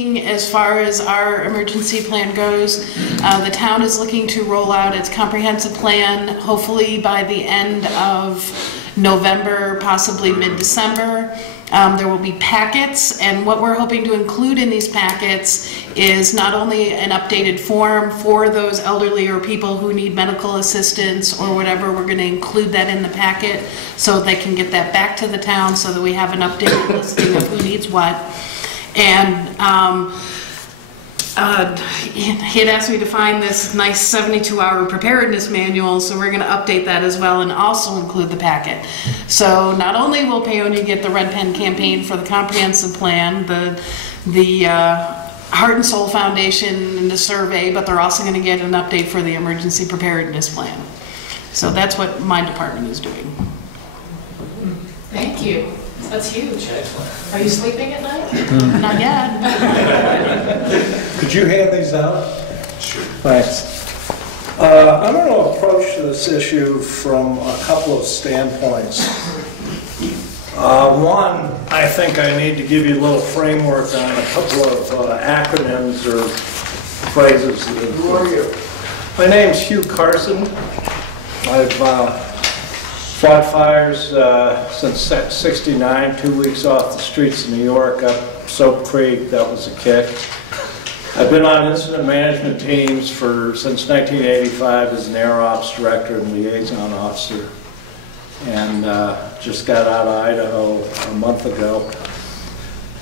As far as our emergency plan goes, the town is looking to roll out its comprehensive plan hopefully by the end of November, possibly mid-December. There will be packets, and what we're hoping to include in these packets is not only an updated form for those elderly or people who need medical assistance or whatever. We're going to include that in the packet so they can get that back to the town so that we have an updated listing of who needs what. And he had asked me to find this nice 72-hour preparedness manual, so we're going to update that as well and also include the packet. So not only will Peonia get the Red Pen campaign for the comprehensive plan, the Heart and Soul Foundation and the survey, but they're also going to get an update for the emergency preparedness plan. So that's what my department is doing. Thank you. That's huge. Are you sleeping at night? Not yet. Could you hand these out? Sure. Thanks. I'm going to approach this issue from a couple of standpoints. One, I think I need to give you a little framework on a couple of acronyms or phrases. Who are you? My name's Hugh Carson. I've fought fires since '69, 2 weeks off the streets of New York, up Soap Creek. That was a kick. I've been on incident management teams since 1985 as an Air Ops Director and Liaison Officer, and just got out of Idaho a month ago.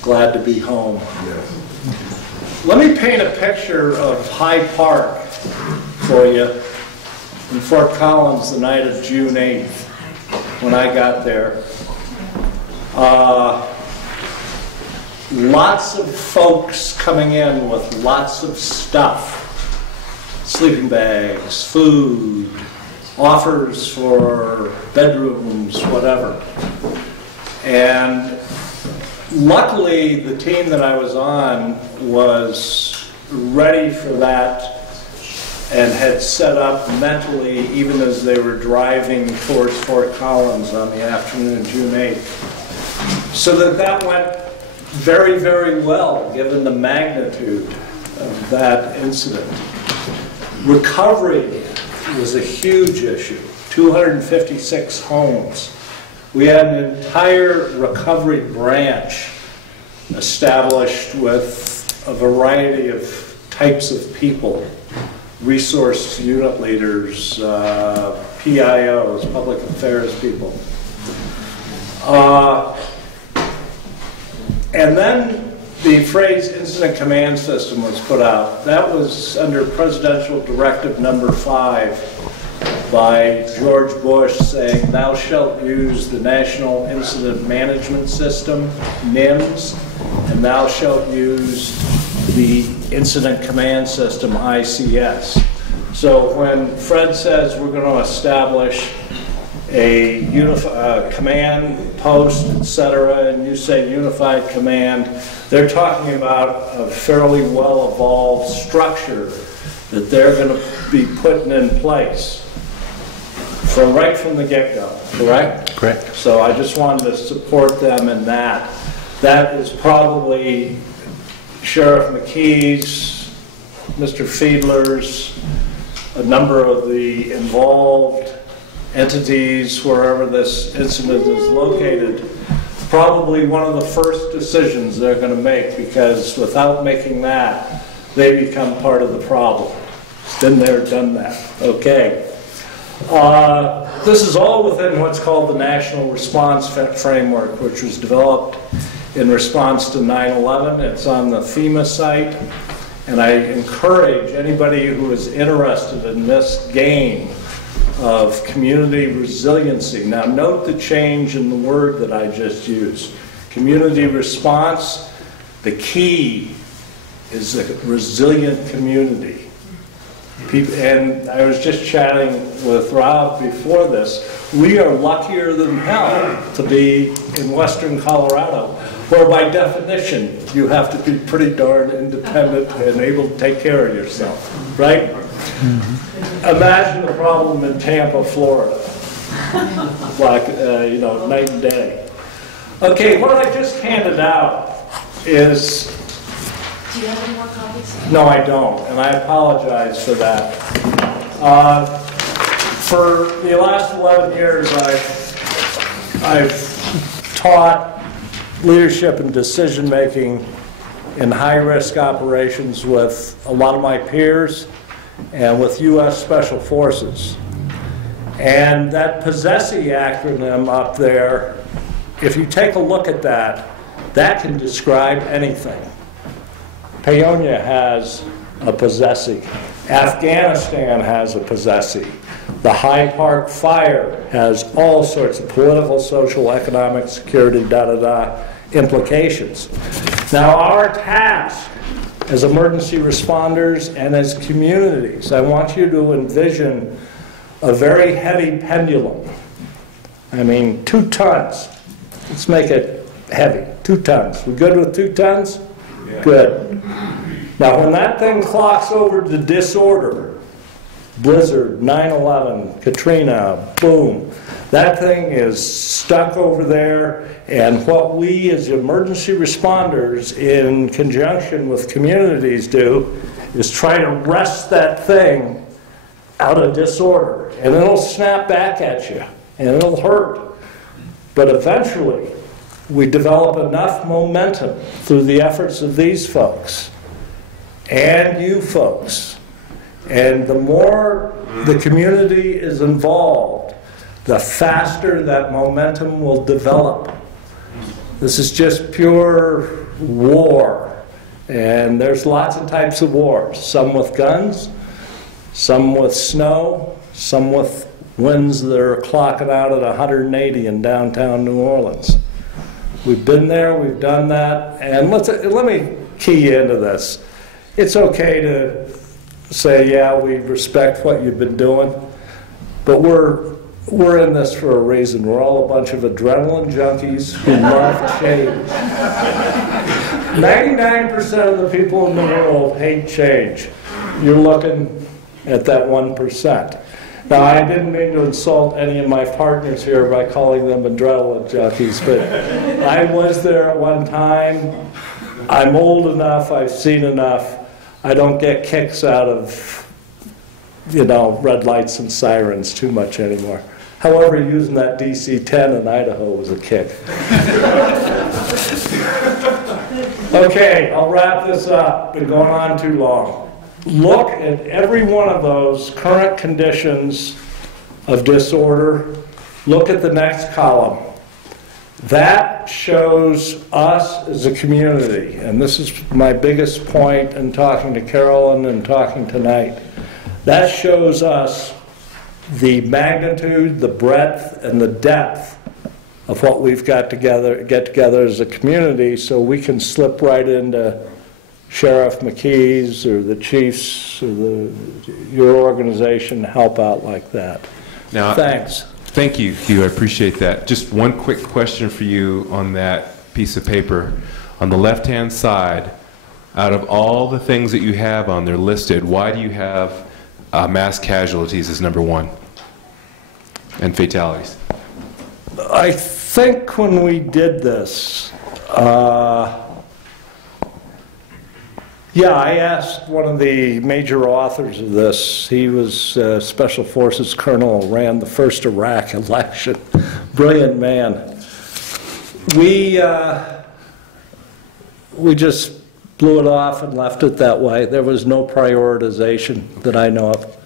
Glad to be home. Yes. Let me paint a picture of Hyde Park for you in Fort Collins the night of June 8th. When I got there, lots of folks coming in with lots of stuff, sleeping bags, food, offers for bedrooms, whatever. And luckily, the team that I was on was ready for that and had set up mentally even as they were driving towards Fort Collins on the afternoon of June 8th. So that went very, very well given the magnitude of that incident. Recovery was a huge issue, 256 homes. We had an entire recovery branch established with a variety of types of people. Resource unit leaders, PIOs, public affairs people. And then the phrase incident command system was put out. That was under Presidential Directive number 5 by George Bush saying, "Thou shalt use the National Incident Management System, NIMS, and thou shalt use the Incident Command System, ICS." So when Fred says we're going to establish a command post, etc., and you say unified command, they're talking about a fairly well-evolved structure that they're going to be putting in place right from the get-go, correct? Correct. So I just wanted to support them in that. That is probably Sheriff McKee's, Mr. Fiedler's, a number of the involved entities wherever this incident is located, probably one of the first decisions they're going to make, because without making that, they become part of the problem. Been there, done that. Okay. This is all within what's called the National Response Framework, which was developed in response to 9/11. It's on the FEMA site, and I encourage anybody who is interested in this game of community resiliency. Now note the change in the word that I just used. Community response, the key is a resilient community. And I was just chatting with Rob before this. We are luckier than hell to be in western Colorado, where by definition you have to be pretty darn independent and able to take care of yourself, right? Mm-hmm. Imagine the problem in Tampa, Florida, like night and day. Okay, what I just handed out is Do you have any more copies? No, I don't, and I apologize for that. For the last 11 years, I've taught leadership and decision-making in high-risk operations with a lot of my peers and with U.S. Special Forces. And that POSSESSI acronym up there, if you take a look at that, that can describe anything. Paonia has a POSSESSI. Afghanistan has a POSSESSI. The Hyde Park fire has all sorts of political, social, economic, security, implications. Now, our task as emergency responders and as communities, I want you to envision a very heavy pendulum. I mean, 2 tons. Let's make it heavy. 2 tons. We good with 2 tons? Yeah. Good. Now, when that thing clocks over to disorder, blizzard, 9/11, Katrina, boom, that thing is stuck over there, and what we as emergency responders in conjunction with communities do is try to wrest that thing out of disorder, and it'll snap back at you, and it'll hurt. But eventually, we develop enough momentum through the efforts of these folks and you folks. And the more the community is involved, the faster that momentum will develop. This is just pure war. And there's lots of types of wars. Some with guns, some with snow, some with winds that are clocking out at 180 in downtown New Orleans. We've been there, we've done that, and let me key you into this. It's okay to say, yeah, we respect what you've been doing, but we're in this for a reason. We're all a bunch of adrenaline junkies who love change. 99% of the people in the world hate change. You're looking at that 1%. Now, I didn't mean to insult any of my partners here by calling them adrenaline junkies, but I was there at one time. I'm old enough, I've seen enough. I don't get kicks out of, red lights and sirens too much anymore. However, using that DC-10 in Idaho was a kick. Okay, I'll wrap this up. Been going on too long. Look at every one of those current conditions of disorder. Look at the next column. That shows us as a community, and this is my biggest point in talking to Carolyn and talking tonight. That shows us the magnitude, the breadth, and the depth of what we've got together, get together as a community, so we can slip right into Sheriff McKee's or the chiefs or your organization help out like that. Now, thanks. Thank you, Hugh. I appreciate that. Just one quick question for you on that piece of paper. On the left-hand side, out of all the things that you have on there listed, why do you have mass casualties as number 1 and fatalities? I think when we did this, yeah, I asked one of the major authors of this. He was Special Forces Colonel, ran the first Iraq election. Brilliant man. We just blew it off and left it that way. There was no prioritization that I know of.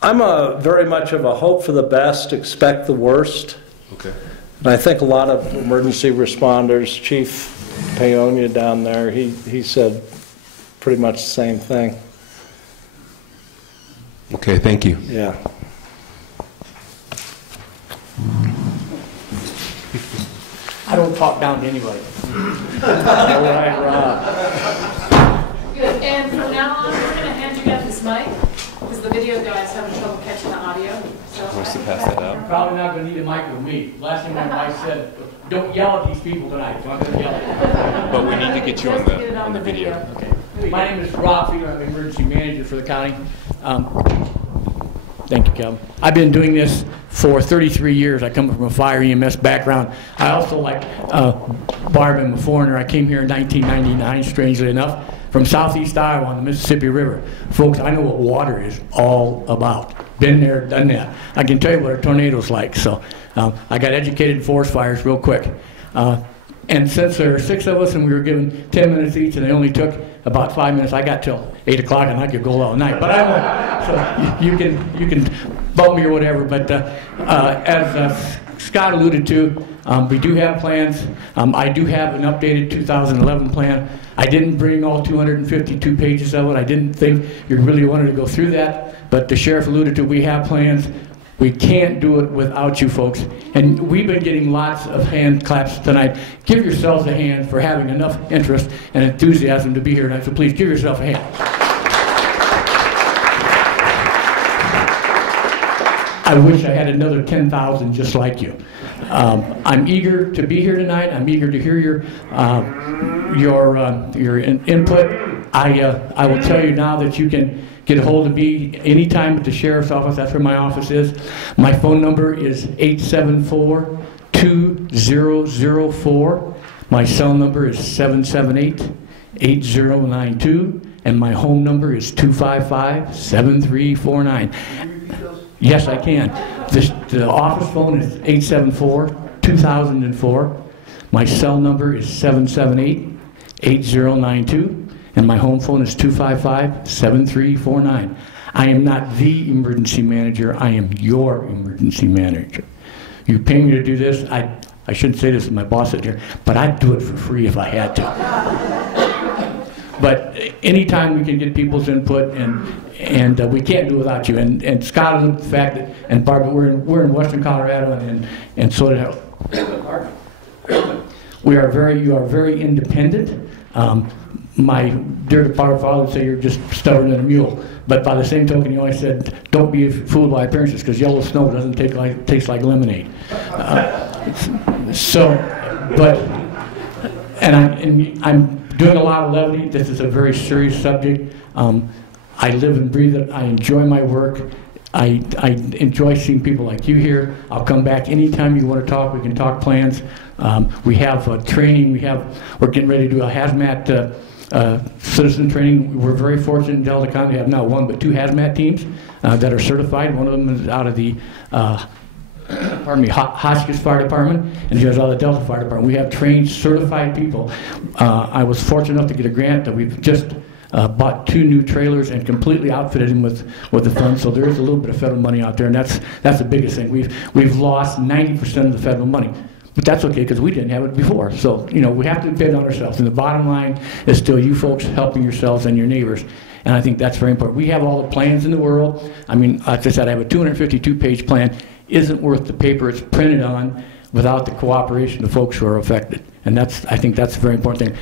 I'm very much of a hope for the best, expect the worst. Okay. And I think a lot of emergency responders, Chief Paonia down there, he said pretty much the same thing. Okay, thank you. Yeah. I don't talk down to anybody. All right, Rob. Good, and from now on, we're going to hand you guys this mic, because the video guys having trouble catching the audio. So Wants to pass that out? You're probably not going to need a mic with me. Last thing my wife said, don't yell at these people tonight, so I'm going to yell at you. But we need to get you Just to get it on the video. Okay. My name is Rob Fiedler. I'm the emergency manager for the county. Thank you, Calvin. I've been doing this for 33 years. I come from a fire EMS background. I also, like Barb, am a foreigner. I came here in 1999, strangely enough, from southeast Iowa on the Mississippi River. Folks, I know what water is all about. Been there, done that. I can tell you what a tornado's like. So I got educated in forest fires real quick. And since there are 6 of us and we were given 10 minutes each and they only took about 5 minutes, I got till 8 o'clock and I could go all night. But I won't. So you can bump me or whatever. But as Scott alluded to, we do have plans. I do have an updated 2011 plan. I didn't bring all 252 pages of it. I didn't think you really wanted to go through that. But the sheriff alluded to, we have plans. We can't do it without you folks. And we've been getting lots of hand claps tonight. Give yourselves a hand for having enough interest and enthusiasm to be here tonight. So please give yourself a hand. I wish I had another 10,000 just like you. I'm eager to be here tonight. I'm eager to hear your input. I will tell you now that you can get a hold of me anytime at the sheriff's office. That's where my office is. My phone number is 874-2004. My cell number is 778-8092. And my home number is 255-7349. Yes, I can. The office phone is 874-2004. My cell number is 778-8092. And my home phone is 255-7349. I am not the emergency manager. I am your emergency manager. You pay me to do this. I shouldn't say this to my boss out here, but I'd do it for free if I had to. But anytime we can get people's input, and we can't do it without you. And Scott, the fact that, and Barbara, we're in Western Colorado, and so did you are very independent. My dear father would say you're just stubborn as a mule. But by the same token, he always said, don't be fooled by appearances, because yellow snow doesn't taste like lemonade. I'm doing a lot of levity. This is a very serious subject. I live and breathe it. I enjoy my work. I enjoy seeing people like you here. I'll come back anytime you want to talk. We can talk plans. We have training. We're getting ready to do a hazmat citizen training. We're very fortunate in Delta County to have not 1 but 2 hazmat teams that are certified. One of them is out of the Hotchkiss Fire Department, and the other is out of the Delta Fire Department. We have trained, certified people. I was fortunate enough to get a grant that we've just bought 2 new trailers and completely outfitted them with the funds. So there is a little bit of federal money out there, and that's the biggest thing. We've lost 90% of the federal money. But that's okay, because we didn't have it before. So, we have to depend on ourselves. And the bottom line is still you folks helping yourselves and your neighbors. And I think that's very important. We have all the plans in the world. I mean, like I said, I have a 252-page plan. Isn't worth the paper it's printed on without the cooperation of folks who are affected. And I think that's a very important thing.